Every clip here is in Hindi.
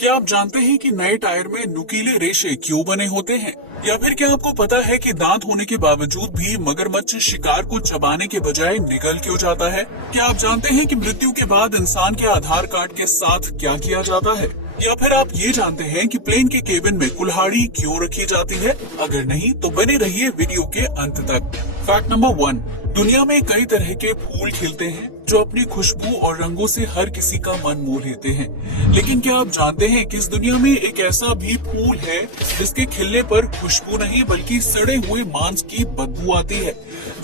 क्या आप जानते हैं कि नए टायर में नुकीले रेशे क्यों बने होते हैं? या फिर क्या आपको पता है कि दांत होने के बावजूद भी मगरमच्छ शिकार को चबाने के बजाय निगल क्यों जाता है? क्या आप जानते हैं कि मृत्यु के बाद इंसान के आधार कार्ड के साथ क्या किया जाता है? या फिर आप ये जानते हैं कि प्लेन के केबिन में कुल्हाड़ी क्यों रखी जाती है? अगर नहीं तो बने रहिए वीडियो के अंत तक। फैक्ट नंबर 1, दुनिया में कई तरह के फूल खिलते हैं जो अपनी खुशबू और रंगों से हर किसी का मन मोह लेते हैं। लेकिन क्या आप जानते हैं कि इस दुनिया में एक ऐसा भी फूल है जिसके खिलने पर खुशबू नहीं बल्कि सड़े हुए मांस की बदबू आती है?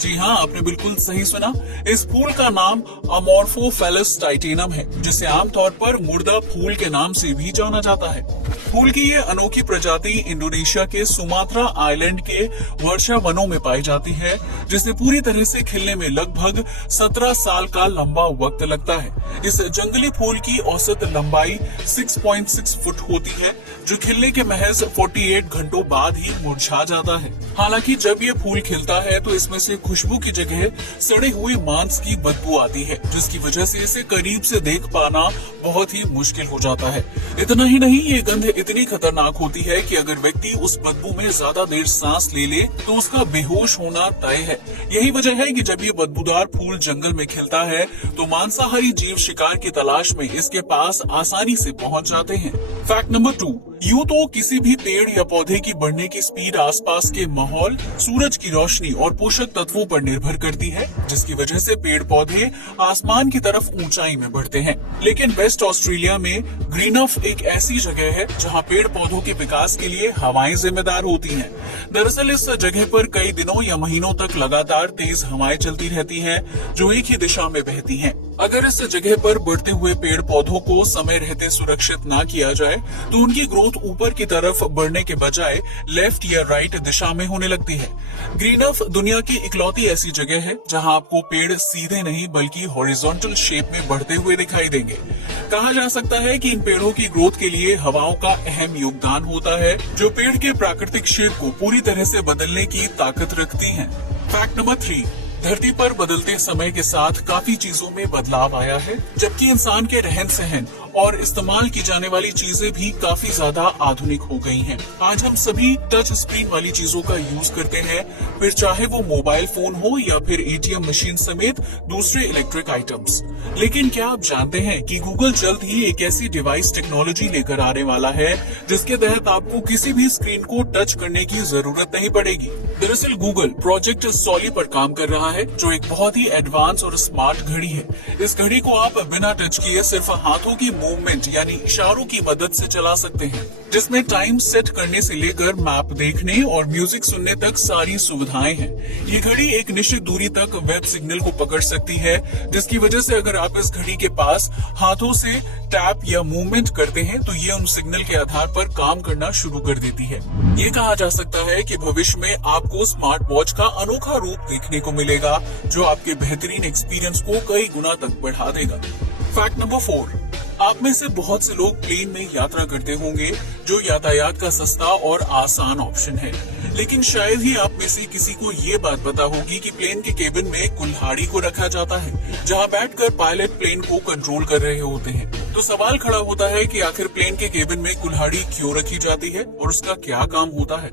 जी हाँ, आपने बिल्कुल सही सुना। इस फूल का नाम अमोर्फोफेलस टाइटेनम है, जिसे आमतौर पर मुर्दा फूल के नाम से भी जाना जाता है। फूल की ये अनोखी प्रजाति इंडोनेशिया के सुमात्रा आइलैंड के वर्षा वनों में पाई जाती है, जिसे पूरी तरह से खिलने में लगभग 17 साल का लंबा वक्त लगता है। इस जंगली फूल की औसत लंबाई 6.6 फुट होती है, जो खिलने के महज 48 घंटों बाद ही मुरझा जाता है। हालांकि जब ये फूल खिलता है तो इसमें से खुशबू की जगह सड़े हुए मांस की बदबू आती है, जिसकी वजह से इसे करीब से देख पाना बहुत ही मुश्किल हो जाता है। इतना ही नहीं, ये गंध इतनी खतरनाक होती है कि अगर व्यक्ति उस बदबू में ज्यादा देर सांस ले ले तो उसका बेहोश होना तय है। यही वजह है कि जब ये बदबूदार फूल जंगल में खिलता है तो मांसाहारी जीव शिकार की तलाश में इसके पास आसानी से पहुंच जाते हैं। फैक्ट नंबर 2, यूं तो किसी भी पेड़ या पौधे की बढ़ने की स्पीड आसपास के माहौल, सूरज की रोशनी और पोषक तत्वों पर निर्भर करती है, जिसकी वजह से पेड़ पौधे आसमान की तरफ ऊंचाई में बढ़ते हैं। लेकिन वेस्ट ऑस्ट्रेलिया में ग्रीनफ एक ऐसी जगह है जहां पेड़ पौधों के विकास के लिए हवाएं जिम्मेदार होती हैं। दरअसल इस जगह पर कई दिनों या महीनों तक लगातार तेज हवाएं चलती रहती हैं, जो एक ही दिशा में बहती हैं। अगर इस जगह पर बढ़ते हुए पेड़ पौधों को समय रहते सुरक्षित ना किया जाए तो उनकी ग्रोथ ऊपर की तरफ बढ़ने के बजाय लेफ्ट या राइट दिशा में होने लगती है। ग्रीनफ दुनिया की इकलौती ऐसी जगह है जहां आपको पेड़ सीधे नहीं बल्कि हॉरिजॉन्टल शेप में बढ़ते हुए दिखाई देंगे। कहा जा सकता है कि इन पेड़ों की ग्रोथ के लिए हवाओं का अहम योगदान होता है, जो पेड़ के प्राकृतिक शेप को पूरी तरह से बदलने की ताकत रखती हैं। फैक्ट नंबर 3, धरती पर बदलते समय के साथ काफी चीजों में बदलाव आया है, जबकि इंसान के रहन सहन और इस्तेमाल की जाने वाली चीजें भी काफी ज्यादा आधुनिक हो गई हैं। आज हम सभी टच स्क्रीन वाली चीजों का यूज करते हैं, फिर चाहे वो मोबाइल फोन हो या फिर एटीएम मशीन समेत दूसरे इलेक्ट्रिक आइटम्स। लेकिन क्या आप जानते हैं कि गूगल जल्द ही एक ऐसी डिवाइस टेक्नोलॉजी लेकर आने वाला है जिसके तहत आपको किसी भी स्क्रीन को टच करने की जरूरत नहीं पड़ेगी। दरअसल गूगल प्रोजेक्ट सॉली पर काम कर रहा है, जो एक बहुत ही एडवांस और स्मार्ट घड़ी है। इस घड़ी को आप बिना टच किए सिर्फ हाथों की मूवमेंट यानी इशारों की मदद से चला सकते हैं, जिसमें टाइम सेट करने से लेकर मैप देखने और म्यूजिक सुनने तक सारी सुविधाएं हैं। ये घड़ी एक निश्चित दूरी तक वेब सिग्नल को पकड़ सकती है, जिसकी वजह से अगर आप इस घड़ी के पास हाथों से टैप या मूवमेंट करते हैं तो ये उन सिग्नल के आधार पर काम करना शुरू कर देती है। ये कहा जा सकता है कि भविष्य में आपको स्मार्ट वॉच का अनोखा रूप देखने को मिलेगा, जो आपके बेहतरीन एक्सपीरियंस को कई गुना तक बढ़ा देगा। फैक्ट नंबर 4, आप में से बहुत से लोग प्लेन में यात्रा करते होंगे, जो यातायात का सस्ता और आसान ऑप्शन है। लेकिन शायद ही आप में से किसी को ये बात पता होगी कि प्लेन के केबिन में कुल्हाड़ी को रखा जाता है, जहां बैठकर पायलट प्लेन को कंट्रोल कर रहे होते हैं। तो सवाल खड़ा होता है कि आखिर प्लेन के केबिन में कुल्हाड़ी क्यों रखी जाती है और उसका क्या काम होता है?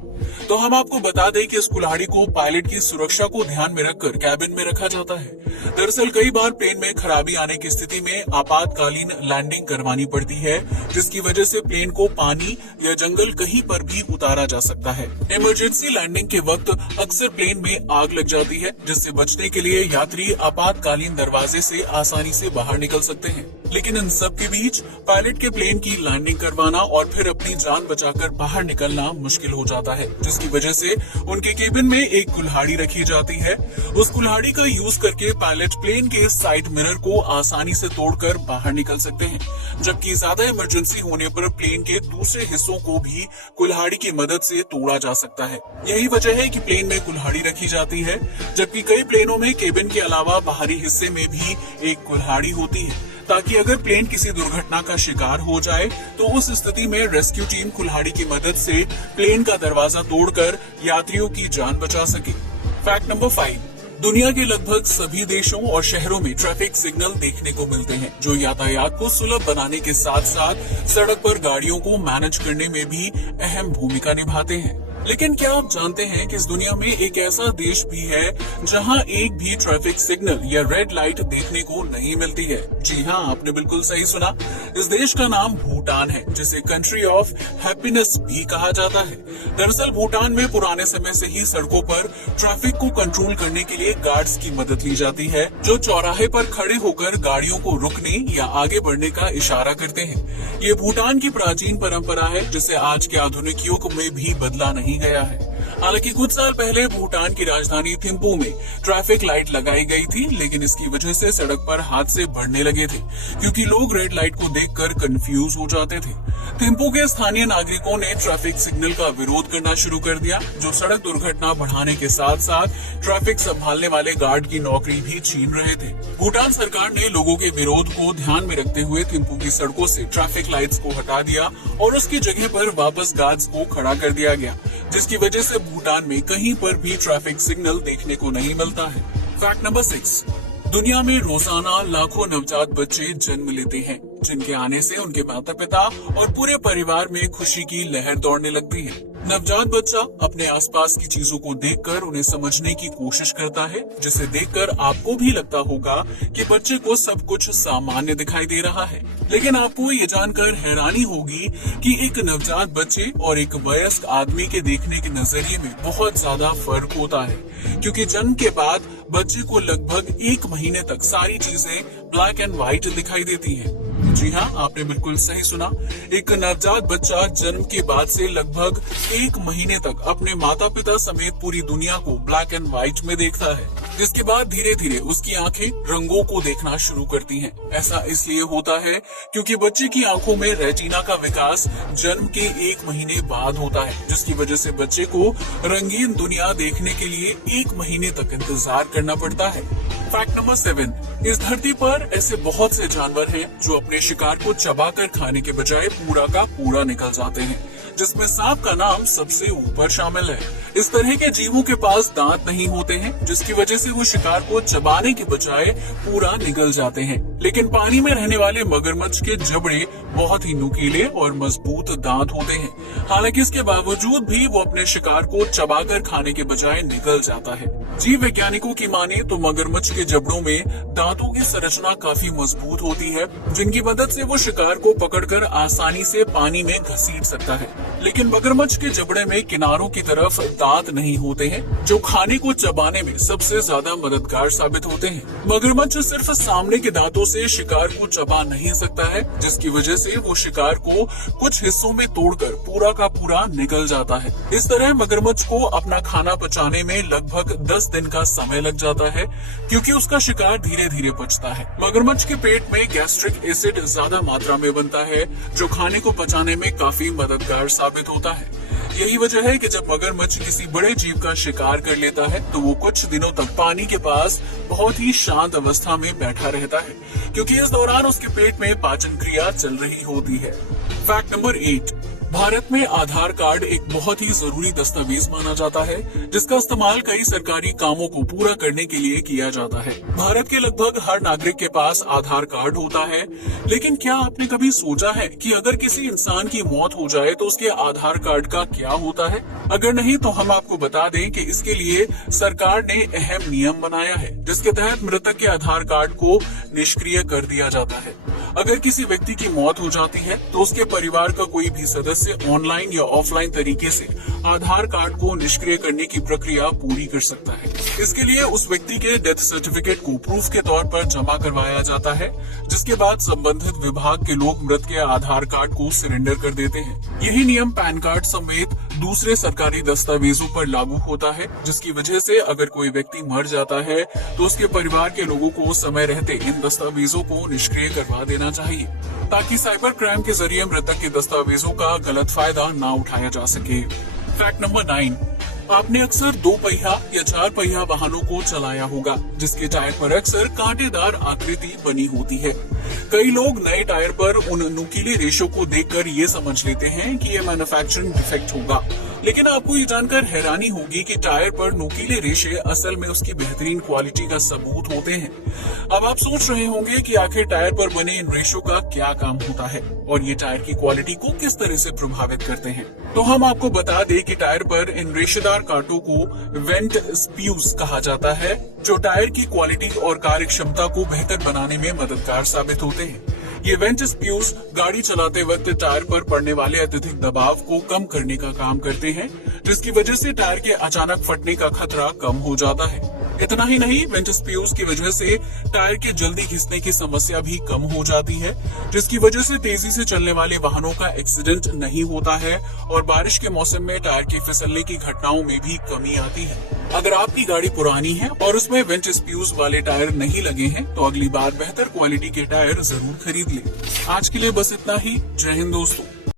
तो हम आपको बता दें कि इस कुल्हाड़ी को पायलट की सुरक्षा को ध्यान में रखकर कैबिन में रखा जाता है। दरअसल कई बार प्लेन में खराबी आने की स्थिति में आपातकालीन लैंडिंग करवानी पड़ती है, जिसकी वजह से प्लेन को पानी या जंगल कहीं पर भी उतारा जा सकता है। इमरजेंसी लैंडिंग के वक्त अक्सर प्लेन में आग लग जाती है, जिससे बचने के लिए यात्री आपातकालीन दरवाजे से आसानी से बाहर निकल सकते हैं। लेकिन इन सब के बीच पायलट के प्लेन की लैंडिंग करवाना और फिर अपनी जान बचाकर बाहर निकलना मुश्किल हो जाता है, जिसकी वजह से उनके केबिन में एक कुल्हाड़ी रखी जाती है। उस कुल्हाड़ी का यूज करके पायलट प्लेन के साइड मिरर को आसानी से तोड़कर बाहर निकल सकते हैं, जबकि ज्यादा इमरजेंसी होने पर प्लेन के दूसरे हिस्सों को भी कुल्हाड़ी की मदद से तोड़ा जा सकता है। यही वजह है कि प्लेन में कुल्हाड़ी रखी जाती है, जबकि कई प्लेनों में केबिन के अलावा बाहरी हिस्से में भी एक कुल्हाड़ी होती है, ताकि अगर प्लेन किसी दुर्घटना का शिकार हो जाए तो उस स्थिति में रेस्क्यू टीम कुल्हाड़ी की मदद से प्लेन का दरवाजा तोड़कर यात्रियों की जान बचा सके। फैक्ट नंबर 5, दुनिया के लगभग सभी देशों और शहरों में ट्रैफिक सिग्नल देखने को मिलते हैं, जो यातायात को सुलभ बनाने के साथ साथ सड़क पर गाड़ियों को मैनेज करने में भी अहम भूमिका निभाते हैं। लेकिन क्या आप जानते हैं कि इस दुनिया में एक ऐसा देश भी है जहां एक भी ट्रैफिक सिग्नल या रेड लाइट देखने को नहीं मिलती है? जी हाँ, आपने बिल्कुल सही सुना। इस देश का नाम भूटान है, जिसे कंट्री ऑफ हैप्पीनेस भी कहा जाता है। दरअसल भूटान में पुराने समय से ही सड़कों पर ट्रैफिक को कंट्रोल करने के लिए गार्ड्स की मदद ली जाती है, जो चौराहे पर खड़े होकर गाड़ियों को रुकने या आगे बढ़ने का इशारा करते हैं। ये भूटान की प्राचीन परंपरा है, जिसे आज के आधुनिक युग में भी बदला नहीं गया है। हालांकि कुछ साल पहले भूटान की राजधानी थिम्पू में ट्रैफिक लाइट लगाई गई थी, लेकिन इसकी वजह से सड़क पर हादसे बढ़ने लगे थे, क्योंकि लोग रेड लाइट को देखकर कंफ्यूज हो जाते थे। थिम्पू के स्थानीय नागरिकों ने ट्रैफिक सिग्नल का विरोध करना शुरू कर दिया, जो सड़क दुर्घटना बढ़ाने के साथ साथ ट्रैफिक संभालने वाले गार्ड की नौकरी भी छीन रहे थे। भूटान सरकार ने लोगों के विरोध को ध्यान में रखते हुए थिम्पू की सड़कों से ट्रैफिक लाइट्स को हटा दिया और उसकी जगह पर वापस गार्ड्स को खड़ा कर दिया गया, जिसकी वजह से भूटान में कहीं पर भी ट्रैफिक सिग्नल देखने को नहीं मिलता है। फैक्ट नंबर 6, दुनिया में रोजाना लाखों नवजात बच्चे जन्म लेते हैं, जिनके आने से उनके माता पिता और पूरे परिवार में खुशी की लहर दौड़ने लगती है। नवजात बच्चा अपने आसपास की चीजों को देखकर उन्हें समझने की कोशिश करता है, जिसे देखकर आपको भी लगता होगा कि बच्चे को सब कुछ सामान्य दिखाई दे रहा है। लेकिन आपको ये जानकर हैरानी होगी कि एक नवजात बच्चे और एक वयस्क आदमी के देखने के नजरिए में बहुत ज्यादा फर्क होता है, क्योंकि जन्म के बाद बच्चे को लगभग 1 महीने तक सारी चीजें ब्लैक एंड व्हाइट दिखाई देती हैं। जी हाँ, आपने बिल्कुल सही सुना। एक नवजात बच्चा जन्म के बाद से लगभग 1 महीने तक अपने माता पिता समेत पूरी दुनिया को ब्लैक एंड व्हाइट में देखता है, जिसके बाद धीरे धीरे उसकी आंखें रंगों को देखना शुरू करती हैं। ऐसा इसलिए होता है क्योंकि बच्चे की आंखों में रेटिना का विकास जन्म के 1 महीने बाद होता है, जिसकी वजह से बच्चे को रंगीन दुनिया देखने के लिए 1 महीने तक इंतजार करना पड़ता है। फैक्ट नंबर 7, इस धरती पर ऐसे बहुत से जानवर हैं जो अपने शिकार को चबाकर खाने के बजाय पूरा का पूरा निकल जाते हैं, जिसमें सांप का नाम सबसे ऊपर शामिल है। इस तरह के जीवों के पास दांत नहीं होते हैं, जिसकी वजह से वो शिकार को चबाने के बजाय पूरा निगल जाते हैं। लेकिन पानी में रहने वाले मगरमच्छ के जबड़े बहुत ही नुकीले और मजबूत दांत होते हैं। हालांकि इसके बावजूद भी वो अपने शिकार को चबाकर खाने के बजाय निगल जाता है। जीव वैज्ञानिकों की माने तो मगरमच्छ के जबड़ों में दांतों की संरचना काफी मजबूत होती है, जिनकी मदद से वो शिकार को पकड़कर आसानी से पानी में घसीट सकता है। लेकिन मगरमच्छ के जबड़े में किनारों की तरफ दांत नहीं होते हैं, जो खाने को चबाने में सबसे ज्यादा मददगार साबित होते हैं। मगरमच्छ सिर्फ सामने के दांतों से शिकार को चबा नहीं सकता है, जिसकी वजह से वो शिकार को कुछ हिस्सों में तोड़कर पूरा का पूरा निगल जाता है। इस तरह मगरमच्छ को अपना खाना पचाने में लगभग 10 दिन का समय लग जाता है, क्योंकि उसका शिकार धीरे धीरे पचता है। मगरमच्छ के पेट में गैस्ट्रिक एसिड ज्यादा मात्रा में बनता है, जो खाने को पचाने में काफी मददगार साबित होता है। यही वजह है कि जब मगरमच्छ किसी बड़े जीव का शिकार कर लेता है तो वो कुछ दिनों तक पानी के पास बहुत ही शांत अवस्था में बैठा रहता है, क्योंकि इस दौरान उसके पेट में पाचन क्रिया चल रही होती है। फैक्ट नंबर 8, भारत में आधार कार्ड एक बहुत ही जरूरी दस्तावेज माना जाता है, जिसका इस्तेमाल कई सरकारी कामों को पूरा करने के लिए किया जाता है। भारत के लगभग हर नागरिक के पास आधार कार्ड होता है, लेकिन क्या आपने कभी सोचा है कि अगर किसी इंसान की मौत हो जाए तो उसके आधार कार्ड का क्या होता है? अगर नहीं तो हम आपको बता दें कि इसके लिए सरकार ने अहम नियम बनाया है, जिसके तहत मृतक के आधार कार्ड को निष्क्रिय कर दिया जाता है। अगर किसी व्यक्ति की मौत हो जाती है तो उसके परिवार का कोई भी सदस्य ऑनलाइन या ऑफलाइन तरीके से आधार कार्ड को निष्क्रिय करने की प्रक्रिया पूरी कर सकता है। इसके लिए उस व्यक्ति के डेथ सर्टिफिकेट को प्रूफ के तौर पर जमा करवाया जाता है, जिसके बाद संबंधित विभाग के लोग मृत के आधार कार्ड को सरेंडर कर देते हैं। यही नियम पैन कार्ड समेत दूसरे सरकारी दस्तावेजों पर लागू होता है, जिसकी वजह से अगर कोई व्यक्ति मर जाता है तो उसके परिवार के लोगों को समय रहते इन दस्तावेजों को निष्क्रिय करवा देना चाहिए, ताकि साइबर क्राइम के जरिए मृतक के दस्तावेजों का गलत फायदा न उठाया जा सके। फैक्ट नंबर 9, आपने अक्सर 2 पहिया या 4 पहिया वाहनों को चलाया होगा, जिसके टायर पर अक्सर कांटेदार आकृति बनी होती है। कई लोग नए टायर पर उन नुकीले रेशों को देखकर ये समझ लेते हैं कि ये मैन्युफैक्चरिंग डिफेक्ट होगा। लेकिन आपको ये जानकर हैरानी होगी कि टायर पर नुकीले रेशे असल में उसकी बेहतरीन क्वालिटी का सबूत होते हैं। अब आप सोच रहे होंगे कि आखिर टायर पर बने इन रेशों का क्या काम होता है और ये टायर की क्वालिटी को किस तरह से प्रभावित करते हैं। तो हम आपको बता दें कि टायर पर इन रेशेदार कांटों को वेंट स्प्यूज कहा जाता है, जो टायर की क्वालिटी और कार्य क्षमता को बेहतर बनाने में मददगार साबित होते हैं। ये वेंट स्प्यूज गाड़ी चलाते वक्त टायर पर पड़ने वाले अत्यधिक दबाव को कम करने का काम करते हैं, जिसकी वजह से टायर के अचानक फटने का खतरा कम हो जाता है। इतना ही नहीं, वेंट स्प्यूज की वजह से टायर के जल्दी घिसने की समस्या भी कम हो जाती है, जिसकी वजह से तेजी से चलने वाले वाहनों का एक्सीडेंट नहीं होता है और बारिश के मौसम में टायर के फिसलने की घटनाओं में भी कमी आती है। अगर आपकी गाड़ी पुरानी है और उसमें वेंट स्प्यूज वाले टायर नहीं लगे हैं, तो अगली बार बेहतर क्वालिटी के टायर जरूर खरीद लें। आज के लिए बस इतना ही। जय हिंद दोस्तों।